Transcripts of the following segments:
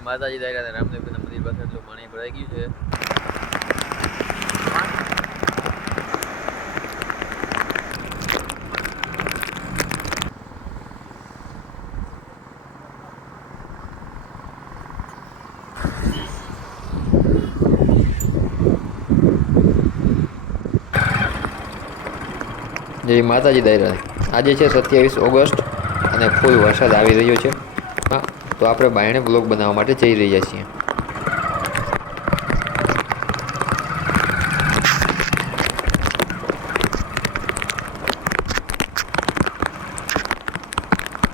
જય માતાજી દાયરા રામદેવના મંદિર પાસે એટલું પાણી ભરાઈ ગયું છે. જય માતાજી દાયરા આજે છે સત્યાવીસ ઓગસ્ટ અને ફૂલ વરસાદ આવી રહ્યો છે. તો આપણે બાયણે બ્લોગ બનાવવા માટે જઈ રહ્યા છીએ.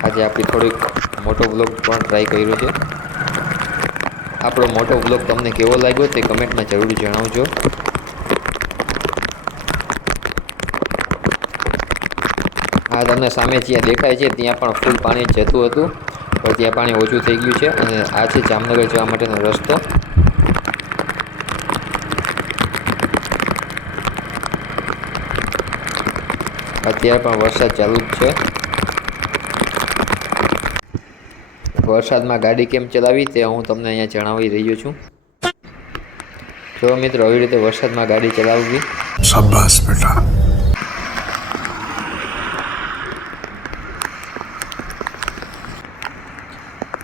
આજે આપણે થોડીક મોટો બ્લોગ પણ ટ્રાય કર્યો છે. આપણો મોટો બ્લોગ તમને કેવો લાગ્યો તે કમેન્ટમાં જરૂર જણાવજો. હા તમને સામે જ્યાં દેખાય છે ત્યાં પણ ફૂલ પાણી જતું હતું. તો ત્યાં પાણી ઓછું થઈ ગયું છે અને આ છે જામનગર જવા માટેનો રસ્તો. અત્યારે પણ વરસાદ ચાલુ જ છે. વરસાદમાં ગાડી કેમ ચલાવી તે હું તમને અહીંયા જણાવી રહ્યો છું. જો મિત્રો, આવી રીતે વરસાદમાં ગાડી ચલાવવી. બેટા.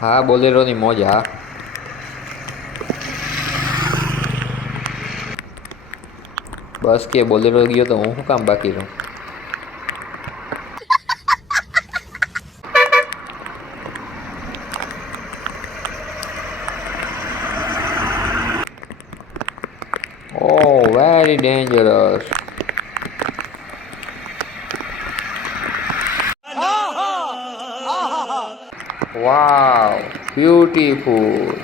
હા બોલેરોની મોજ હા બસ કે બોલેરો ગયો તો હું શું કામ બાકી રહું Oh, very dangerous. Wow, beautiful.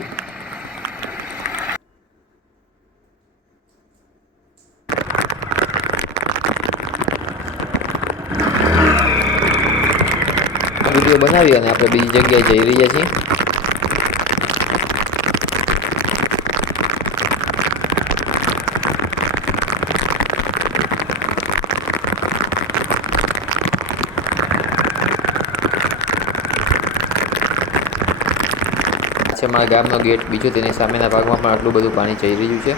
Video બનાવી અને આપણે બીજી જગ્યાએ જઈ રહ્યા છીએ આ છે મારા ગામનો ગેટ, બીજો તેની સામેના ભાગમાં પણ આટલું બધું પાણી જઈ રહ્યું છે.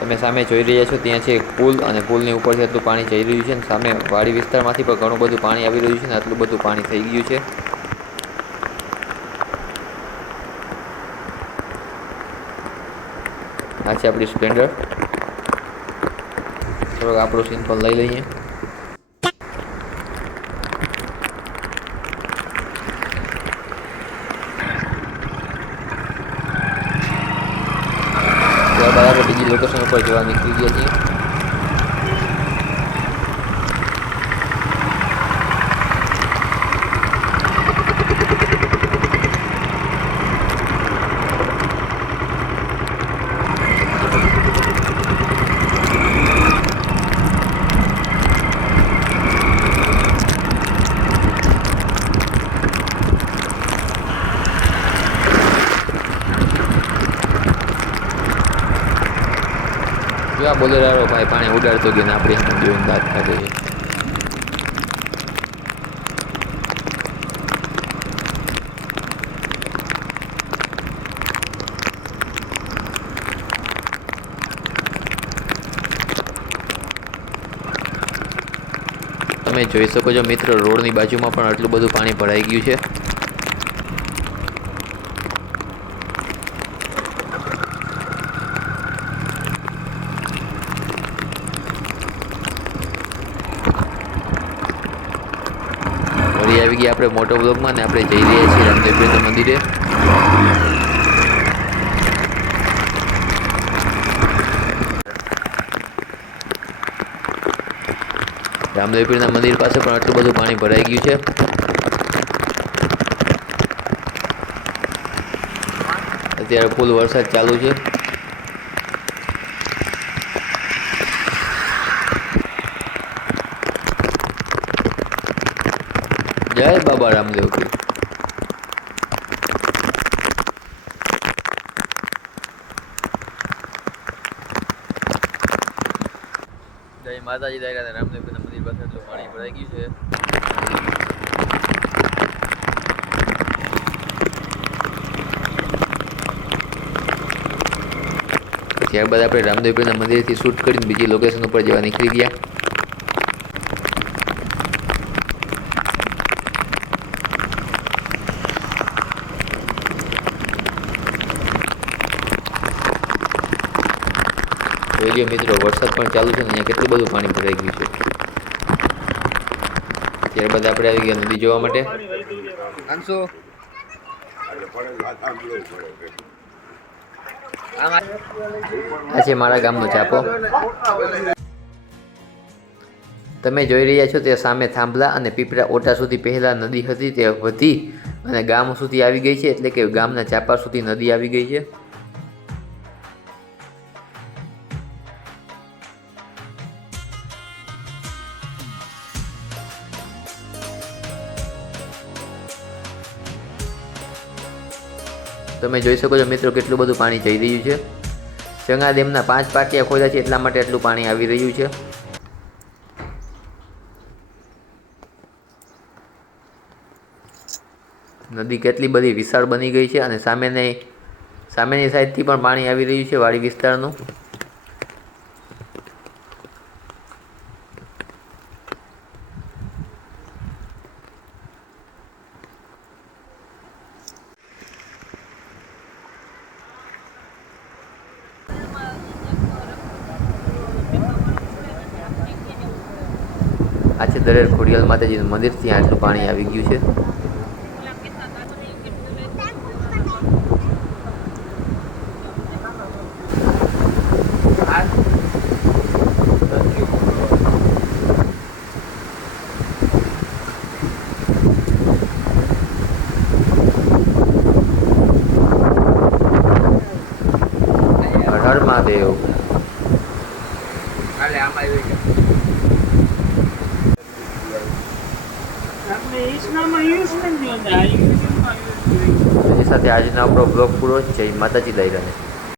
તમે સામે જોઈ રહ્યા છો, ત્યાં છે એક પુલ અને પુલની ઉપરથી આટલું પાણી જઈ રહ્યું છે અને સામે વાડી વિસ્તારમાંથી પણ ઘણું બધું પાણી આવી રહ્યું છે અને આટલું બધું પાણી થઈ ગયું છે. આ છે આપણી સ્પ્લેન્ડર. થોડોક આપણો સીન પણ લઈ લઈએ ત્યારબાદ આપણે બીજી લોકેશન ઉપર જવા નીકળી ગયા છીએ. આ ભાઈ પાણી ઉડાડતો ગયો ને, આપણે એમ જોઈને વાત કાઢે તમે જોઈ શકો છો મિત્રો, રોડની બાજુમાં પણ આટલું બધું પાણી ભરાઈ ગયું છે. આવી ગયા આપણે મોટો બ્લોગમાં ને આપણે જઈ રહ્યા છીએ રામદેવપીરના મંદિરે. રામદેવપીરના મંદિર પાસે પણ આટલું બધું પાણી ભરાઈ ગયું છે. અત્યારે ફૂલ વરસાદ ચાલુ છે. बार हम लोग જય માતાજી દયા રામદેવના મંદિર પાસે એટલું પાણી ભરાઈ ગયું છે ત્યારબાદ આપણે રામદેવપુરના મંદિરથી શૂટ કરીને બીજી લોકેશન ઉપર જવા નીકળી ગયા લ્યો મિત્રો વરસાદ પણ ચાલુ છે ને અહીંયા કેટલું બધું પાણી ભરાઈ ગયું છે. ત્યારબાદ આપણે આવી ગયા નદી જોવા માટે. આ છે મારા ગામનો ચાપો તમે જોઈ રહ્યા છો તે સામે થાંભલા અને પીપળા ઓટા સુધી પહેલાં નદી હતી તે વધી અને ગામ સુધી આવી ગઈ છે એટલે કે ગામના ચાપા સુધી નદી આવી ગઈ છે. તમે જોઈ શકો છો મિત્રો કેટલું બધું પાણી જઈ રહ્યું છે. ચંગા ડેમના પાંચ પાટિયા ખોલ્યા છે એટલા માટે એટલું પાણી આવી રહ્યું છે. નદી કેટલી બધી વિશાળ બની ગઈ છે અને સામેની સામેની સાઈડથી પણ પાણી આવી રહ્યું છે વાડી વિસ્તારનું. આ છે દરેર ખોડિયાલ માતાજીનું મંદિર ત્યાં આટલું પાણી આવી ગયું છે. હર મહાદેવ કાલે આમાં આવી ગયા સાથે આજનો આપણો બ્લોગ પૂરો જ છે માતાજી લઈ રહે